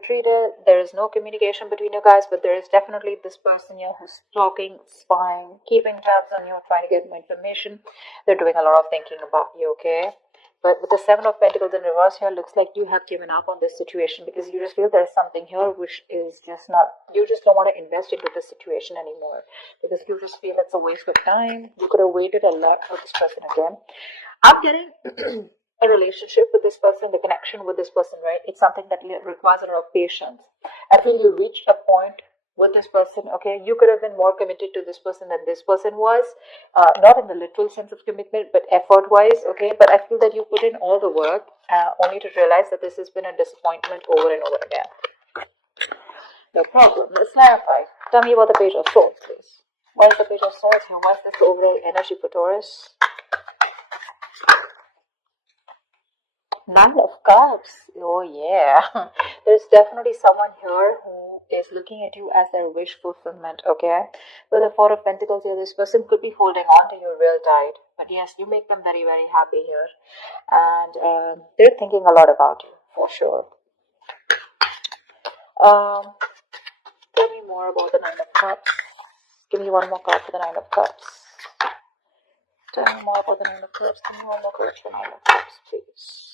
retreated. There is no communication between you guys, but there is definitely this person here who's stalking, spying, keeping tabs on you, trying to get more information. They're doing a lot of thinking about you, okay? But with the Seven of Pentacles in reverse here, looks like you have given up on this situation because you just feel there's something here which is just not, you just don't want to invest into this situation anymore because you just feel it's a waste of time. You could have waited a lot for this person again. I'm getting a relationship with this person, the connection with this person, right? It's something that requires a lot of patience. I feel you reached a point with this person, okay? You could have been more committed to this person than this person was. Not in the literal sense of commitment, but effort-wise, okay? But I feel that you put in all the work only to realize that this has been a disappointment over and over again. No problem. Let's clarify. Tell me about the Page of Swords, please. What is the Page of Swords here? What's this overall energy for Taurus? Nine of Cups. Oh yeah. There's definitely someone here who is looking at you as their wish fulfillment, okay? With the Four of Pentacles here, this person could be holding on to you real tight. But yes, you make them very, very happy here. And they're thinking a lot about you, for sure. Tell me more about the Nine of Cups. Give me one more card for the Nine of Cups. Tell me more about the Nine of Cups. Give me one more card for the Nine of Cups, please.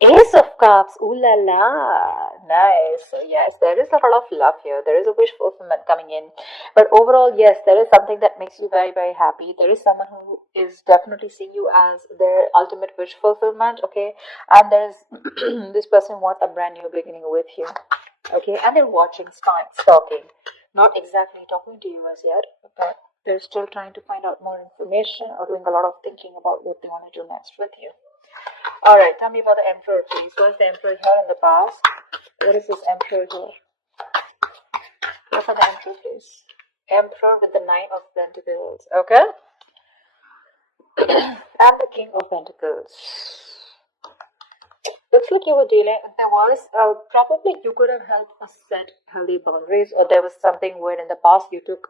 Ace of Cups, ooh la la, nice. So yes, there is a lot of love here. There is a wish fulfillment coming in. But overall, yes, there is something that makes you very, very happy. There is someone who is definitely seeing you as their ultimate wish fulfillment, okay? And there's this person wants a brand new beginning with you, okay? And they're watching, stalking. Not exactly talking to you as yet, but they're still trying to find out more information or doing a lot of thinking about what they want to do next with you. Alright, tell me about the Emperor, please. What is the Emperor here in the past? What is this Emperor here? What for the Emperor, please? Emperor with the Nine of Pentacles, okay? And the King of Pentacles. Looks like you were dealing, there was, probably you could have helped us set healthy boundaries, or there was something where in the past you took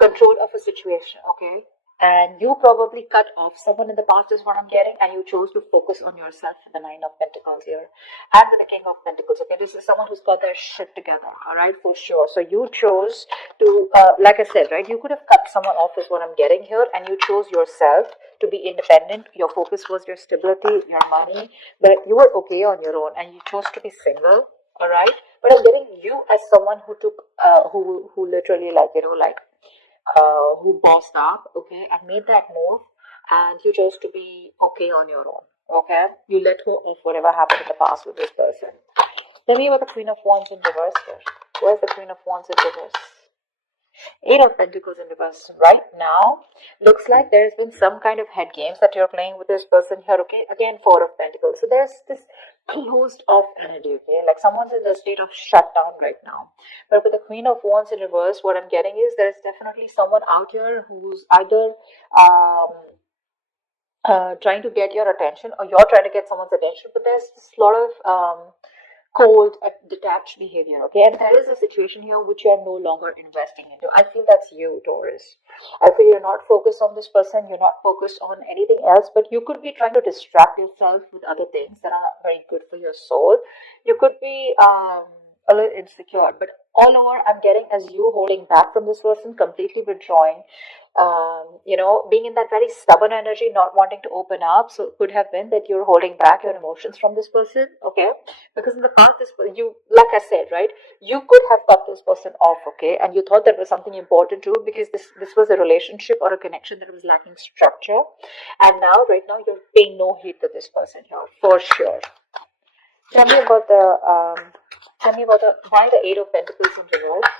control of a situation, okay? And you probably cut off someone in the past is what I'm getting, and you chose to focus on yourself for the Nine of Pentacles here. And with the King of Pentacles, okay, this is someone who's got their shit together, alright, for sure. So you chose to, like I said, right, you could have cut someone off is what I'm getting here, and you chose yourself to be independent. Your focus was your stability, your money, but you were okay on your own, and you chose to be single, alright. But I'm getting you as someone who took, who literally, like, you know, like, who bossed up, okay, and made that move, and you chose to be okay on your own, okay? You let go of whatever happened in the past with this person. Tell me about the Queen of Wands in reverse here. Where's the Queen of Wands in reverse? Eight of Pentacles in reverse. Right now, looks like there's been some kind of head games that you're playing with this person here, okay? Again, Four of Pentacles. So there's this closed off energy, okay? Like someone's in the state of shutdown right now. But with the Queen of Wands in reverse, what I'm getting is there's definitely someone out here who's either trying to get your attention, or you're trying to get someone's attention, but there's this lot of cold, detached behavior, okay? And there is a situation here which you are no longer investing into. I feel that's you, Taurus. I feel you're not focused on this person, you're not focused on anything else, but you could be trying to distract yourself with other things that are not very good for your soul. You could be a little insecure, but all over I'm getting as you holding back from this person, completely withdrawing, you know, being in that very stubborn energy, not wanting to open up. So it could have been that you're holding back your emotions from this person, okay? Because in the past, this you, like I said, right, you could have cut this person off, okay? And you thought that was something important too, because this was a relationship or a connection that was lacking structure. And now, right now, you're paying no heed to this person here, for sure. Tell me about why the Eight of Pentacles in reverse?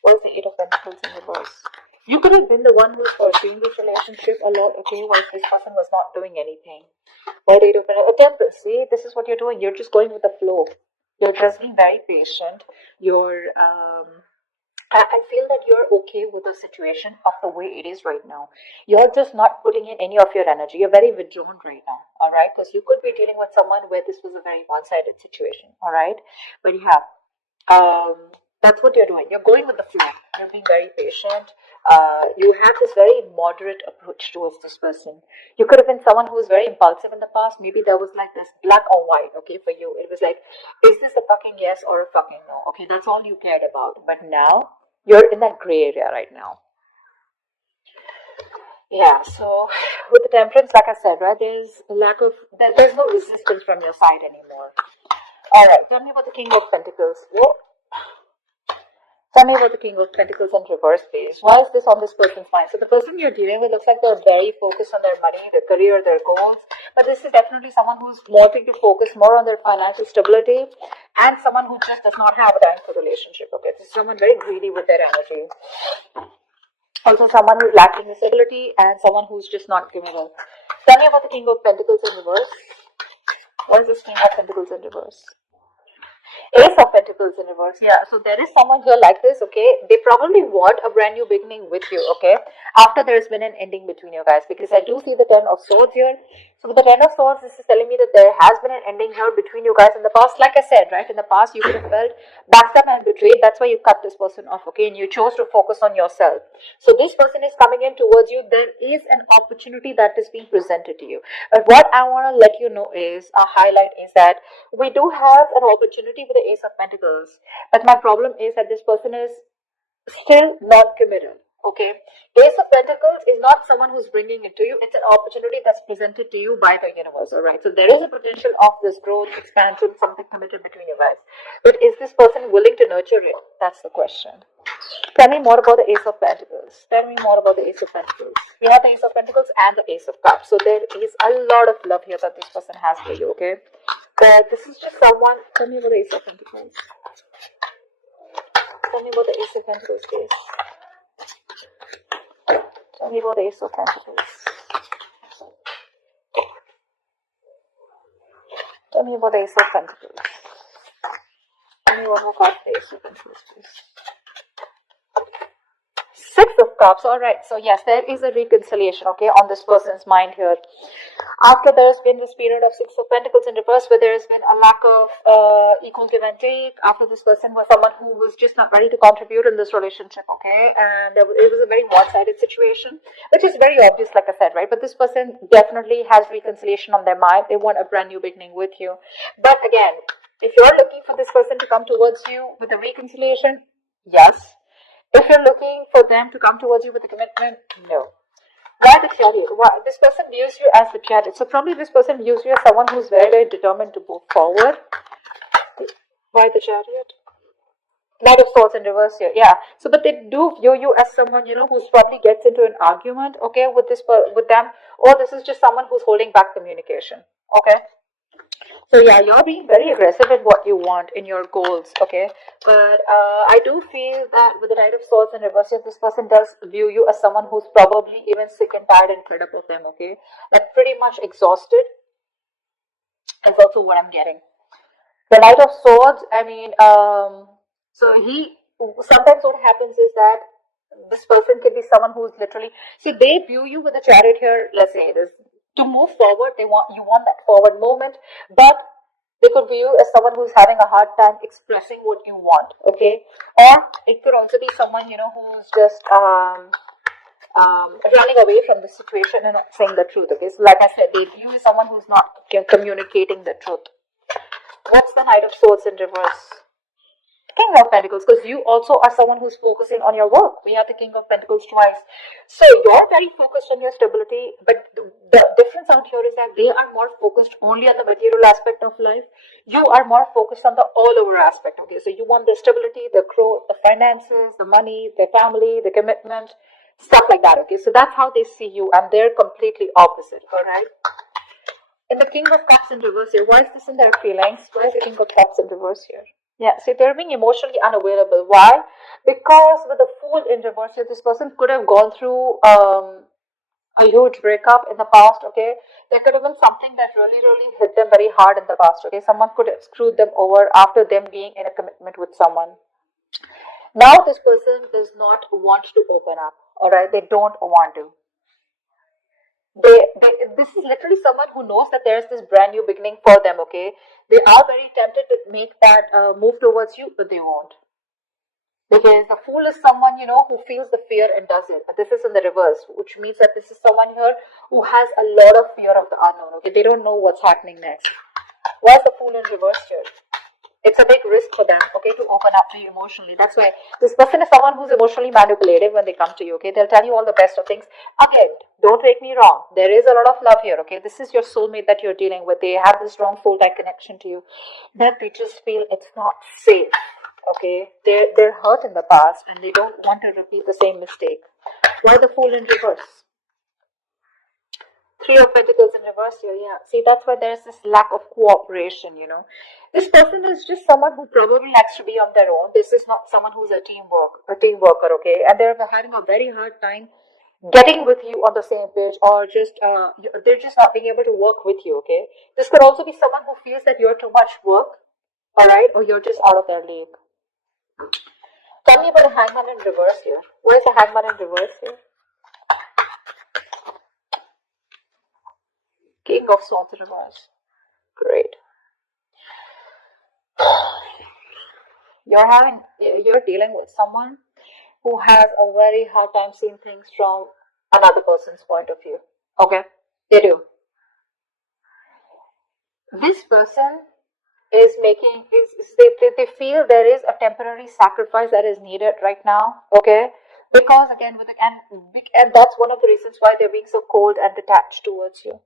What is the Eight of Pentacles in reverse? You could have been the one who was pursuing this relationship a lot, okay, while this person was not doing anything. Why the Eight of Pentacles? Temperance, see, this is what you're doing. You're just going with the flow. You're just being very patient. You're, I feel that you're okay with the situation of the way it is right now. You're just not putting in any of your energy. You're very withdrawn right now, all right? Because you could be dealing with someone where this was a very one-sided situation, all right? But yeah, That's what you're doing. You're going with the flow. You're being very patient. You have this very moderate approach towards this person. You could have been someone who was very impulsive in the past. Maybe there was like this black or white, okay, for you. It was like, is this a fucking yes or a fucking no? Okay, that's all you cared about. But now, you're in that gray area right now. Yeah, so with the temperance, like I said, right, there's a lack of, there's no resistance from your side anymore. All right, tell me about the King of Pentacles. Whoa. Tell me about the King of Pentacles in reverse, please. Why is this on this person's mind? So the person you're dealing with looks like they're very focused on their money, their career, their goals. But this is definitely someone who's wanting to focus more on their financial stability and someone who just does not have a time for relationship. Okay, this is someone very greedy with their energy. Also someone who's lacking this ability and someone who's just not committal. Tell me about the King of Pentacles in reverse. What is this King of Pentacles in reverse? Ace of Pentacles in reverse. Yeah, so there is someone here like this, okay? They probably want a brand new beginning with you, okay? After there's been an ending between you guys, because I do see the Ten of Swords here. So with the Ten of Swords, this is telling me that there has been an ending here between you guys in the past. Like I said, right, in the past, you could have felt backstabbed and betrayed. That's why you cut this person off, okay? And you chose to focus on yourself. So this person is coming in towards you. There is an opportunity that is being presented to you. But what I want to let you know is, a highlight is that we do have an opportunity with the Ace of Pentacles. But my problem is that this person is still not committed. Okay, Ace of Pentacles is not someone who's bringing it to you. It's an opportunity that's presented to you by the universe. All right, so there is a potential of this growth, expansion, something committed between you guys. But is this person willing to nurture it? That's the question. Tell me more about the Ace of Pentacles. Tell me more about the Ace of Pentacles. We have the Ace of Pentacles and the Ace of Cups. So there is a lot of love here that this person has for you, okay? But this is just someone. Tell me about the Ace of Pentacles. Tell me about the Ace of Pentacles, please. Tell me about the Ace of Pentacles. Tell me about the Ace of Pentacles. Tell me one more card for the Ace of Pentacles, please. Six of Cups. All right. So yes, there is a reconciliation, okay, on this person's mind here. After there's been this period of Six of Pentacles in reverse, where there has been a lack of equal give and take. After this person was someone who was just not ready to contribute in this relationship, okay, and it was a very one-sided situation, which is very obvious, like I said, right? But this person definitely has reconciliation on their mind. They want a brand new beginning with you. But again, if you're looking for this person to come towards you with a reconciliation, yes. If you're looking for them to come towards you with a commitment, no. Why the Chariot? Why? This person views you as the Chariot. So probably this person views you as someone who's very, very determined to move forward. Why the Chariot? Knight of Swords in reverse here. Yeah. So, but they do view you as someone, you know, who's probably gets into an argument, okay, with them, or this is just someone who's holding back communication, okay. So yeah, you're being very aggressive in what you want in your goals, okay? But I do feel that with the Knight of Swords in reverse, this person does view you as someone who's probably even sick and tired and fed up of them, okay? Like pretty much exhausted is also what I'm getting. The Knight of Swords, I mean, sometimes what happens is that this person could be someone who's literally, see, they view you with a Chariot here, let's say it is, to move forward, you want that forward movement, but they could view you as someone who's having a hard time expressing what you want, okay? Or it could also be someone, you know, who's just running away from the situation and not saying the truth, okay? So like I said, they view you as someone who's not communicating the truth. What's the Knight of Swords in reverse? King of Pentacles, because you also are someone who's focusing on your work. We have the King of Pentacles twice. So you're very focused on your stability, but the difference out here is that they are more focused only on the material aspect of life. You are more focused on the all-over aspect, okay? So you want the stability, the growth, the finances, the money, the family, the commitment, stuff like that, okay? So that's how they see you, and they're completely opposite, all right? In the King of Cups in reverse here, why is this in their feelings? Why is the King of Cups in reverse here? Yeah, see, they're being emotionally unavailable. Why? Because with the Fool in reverse here, this person could have gone through a huge breakup in the past, okay? There could have been something that really, really hit them very hard in the past, okay? Someone could have screwed them over after them being in a commitment with someone. Now this person does not want to open up, alright? They don't want to. This is literally someone who knows that there's this brand new beginning for them, okay? They are very tempted to make that move towards you, but they won't. Because the Fool is someone, who feels the fear and does it. But this is in the reverse, which means that this is someone here who has a lot of fear of the unknown. Okay, they don't know what's happening next. Why is the Fool in reverse here? It's a big risk for them, okay, to open up to you emotionally. That's why this person is someone who's emotionally manipulative when they come to you, okay? They'll tell you all the best of things. Again, don't take me wrong. There is a lot of love here, okay? This is your soulmate that you're dealing with. They have this strong soul-like connection to you. But they just feel it's not safe, okay? They're hurt in the past and they don't want to repeat the same mistake. Why the Fool in reverse? Three of Pentacles in reverse here, yeah. See, that's why there's this lack of cooperation, This person is just someone who probably likes to be on their own. This is not someone who's a team worker, okay? And they're having a very hard time getting with you on the same page, or just they're just not being able to work with you, okay? This could also be someone who feels that you're too much work, all right? Or you're just out of their league. Tell me about the Hangman in reverse here. Where is the Hangman in reverse here? King of Swords in reverse. Great. You're dealing with someone who has a very hard time seeing things from another person's point of view. Okay? They do. This person is making, they feel there is a temporary sacrifice that is needed right now. Okay? Because again, and that's one of the reasons why they're being so cold and detached towards you.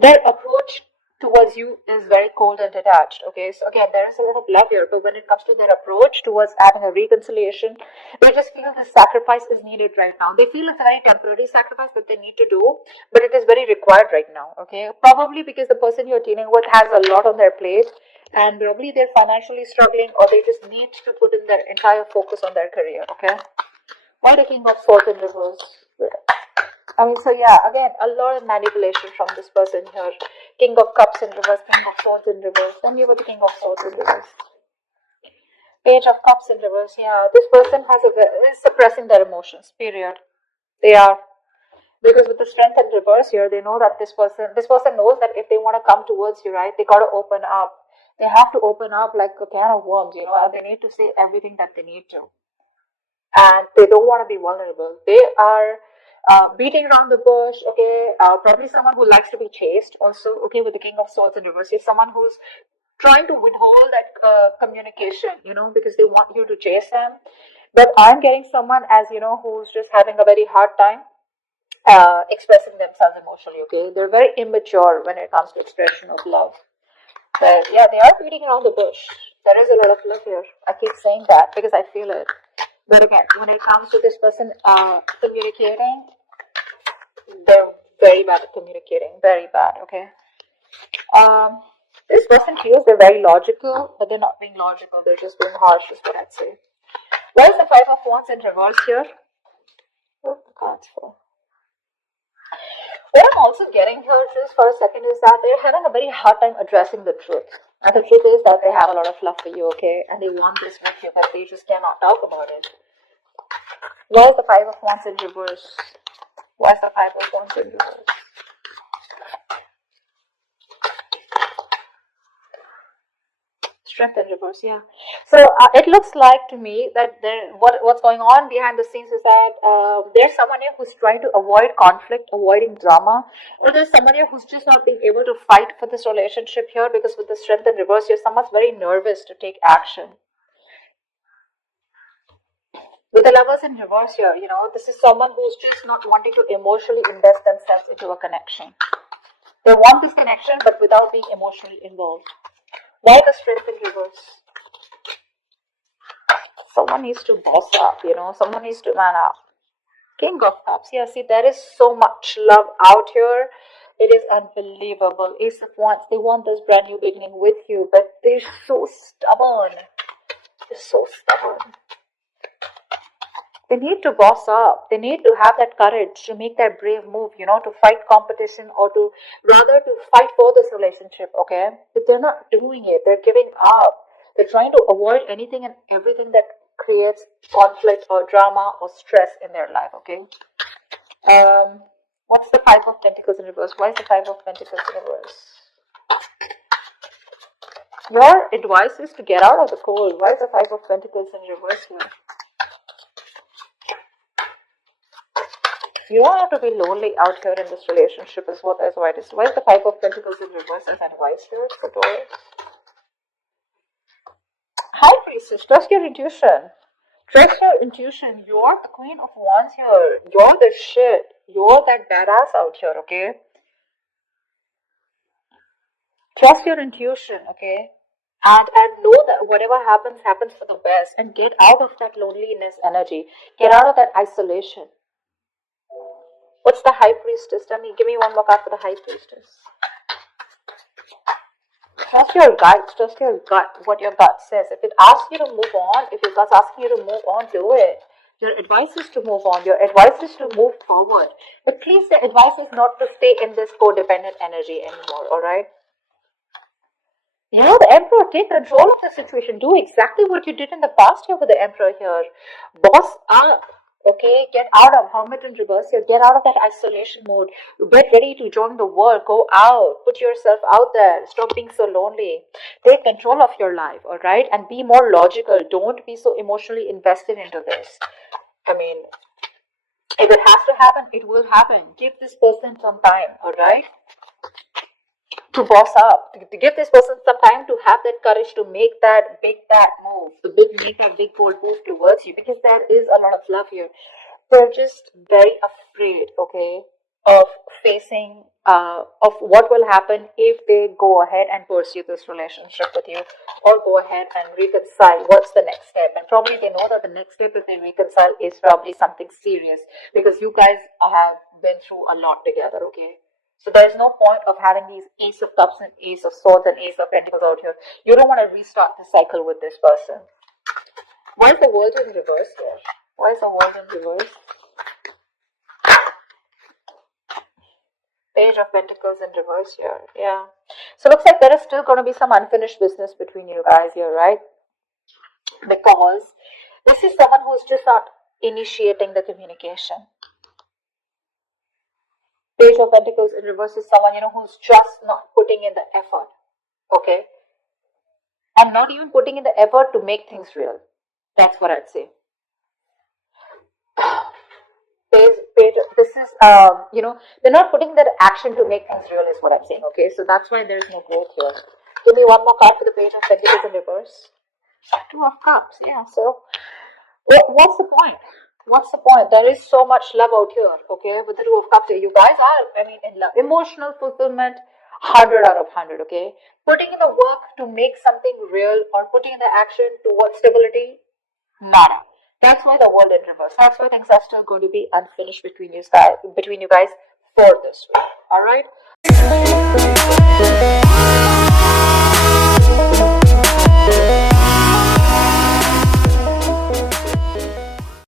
Their approach towards you is very cold and detached, okay? So again, there is a lot of love here, but when it comes to their approach towards having a reconciliation, they just feel the sacrifice is needed right now. They feel it's a very temporary sacrifice that they need to do, but it is very required right now, okay? Probably because the person you're dealing with has a lot on their plate, and probably they're financially struggling, or they just need to put in their entire focus on their career, okay? Why the King of Swords in reverse? So yeah, again, a lot of manipulation from this person here. King of Cups in reverse, King of Swords in reverse. Tell me about the King of Swords in reverse. Page of Cups in reverse, yeah. This person is suppressing their emotions, period. They are. Because with the Strength in reverse here, they know that this person knows that if they want to come towards you, right, they got to open up. They have to open up like a can of worms, and they need to say everything that they need to. And they don't want to be vulnerable. They are beating around the bush, okay, probably someone who likes to be chased also, okay, with the King of Swords in reverse. Is someone who's trying to withhold that communication, because they want you to chase them. But I'm getting someone as, who's just having a very hard time expressing themselves emotionally, okay. They're very immature when it comes to expression of love. But yeah, they are beating around the bush. There is a lot of love here. I keep saying that because I feel it. But again, when it comes to this person communicating, they're very bad at communicating. Very bad, okay? This person feels they're very logical, but they're not being logical. They're just being harsh, is what I'd say. Why is the Five of Wands in reverse here? What the cards for? What I'm also getting here, just for a second, is that they're having a very hard time addressing the truth. And the truth is that they have a lot of love for you, okay? And they want this with you, but they just cannot talk about it. Why is the Five of Wands in reverse? Why is the Five of Wands in reverse? Strength in reverse, yeah. So it looks like to me that what's going on behind the scenes is that there's someone here who's trying to avoid conflict, avoiding drama, or there's someone here who's just not being able to fight for this relationship here, because with the Strength in reverse here, someone's very nervous to take action. With the Lovers in reverse here, this is someone who's just not wanting to emotionally invest themselves into a connection. They want this connection, but without being emotionally involved. Why the Strength in reverse? Someone needs to boss up, someone needs to man up. King of Cups, yeah, see, there is so much love out here. It is unbelievable. Ace of Wands, they want this brand new beginning with you, but they're so stubborn. They're so stubborn. They need to boss up. They need to have that courage to make that brave move, to fight competition, or to fight for this relationship, okay? But they're not doing it. They're giving up. They're trying to avoid anything and everything that creates conflict or drama or stress in their life, okay? What's the Five of Pentacles in reverse? Why is the Five of Pentacles in reverse? Your advice is to get out of the cold. Why is the Five of Pentacles in reverse here? You don't have to be lonely out here in this relationship is what is why it is. Why is the Five of Pentacles in reverse as advice here for Taurus? High Priestess, trust your intuition. Trust your intuition. You're the Queen of Wands here. You're the shit. You're that badass out here, okay? Trust your intuition, okay? And know that whatever happens, happens for the best. And get out of that loneliness energy. Get out of that isolation. What's the High Priestess? Give me one more card for the High Priestess. Trust your gut. Trust your gut. What your gut says. If it asks you to move on, if your gut's asking you to move on, do it. Your advice is to move on. Your advice is to move forward. But please, the advice is not to stay in this codependent energy anymore. Alright? You know, the Emperor, take control of the situation. Do exactly what you did in the past here with the Emperor here. Boss up. Okay, get out of Hermit in reverse here. Get out of that isolation mode. Get ready to join the world. Go out. Put yourself out there. Stop being so lonely. Take control of your life, alright? And be more logical. Don't be so emotionally invested into this. I mean, if it has to happen, it will happen. Give this person some time, alright? To boss up, to give this person some time to have that courage to make that big bad move, make that big bold move towards you, because there is a lot of love here. They're just very afraid, okay, of facing, of what will happen if they go ahead and pursue this relationship with you, or go ahead and reconcile. What's the next step? And probably they know that the next step if they reconcile is probably something serious, because you guys have been through a lot together, okay? So there's no point of having these Ace of Cups and Ace of Swords and Ace of Pentacles out here. You don't want to restart the cycle with this person. Why is the World in reverse here? Why is the World in reverse? Page of Pentacles in reverse here. Yeah. So looks like there is still going to be some unfinished business between you guys here, right? Because this is someone who's just not initiating the communication. Page of Pentacles in reverse is someone, who's just not putting in the effort. Okay? And not even putting in the effort to make things real. That's what I'd say. This is, they're not putting that action to make things real is what I'm saying. Okay? So that's why there's no growth here. Give me one more card for the Page of Pentacles in reverse. Two of Cups. Yeah. So, what's the point? What's the point? There is so much love out here, okay? With the Two of Cups here, you guys are, in love. Emotional fulfillment, 100 out of 100, okay? Putting in the work to make something real or putting in the action towards stability, nada. That's why the World in reverse. That's why things are still going to be unfinished between you guys for this week, alright?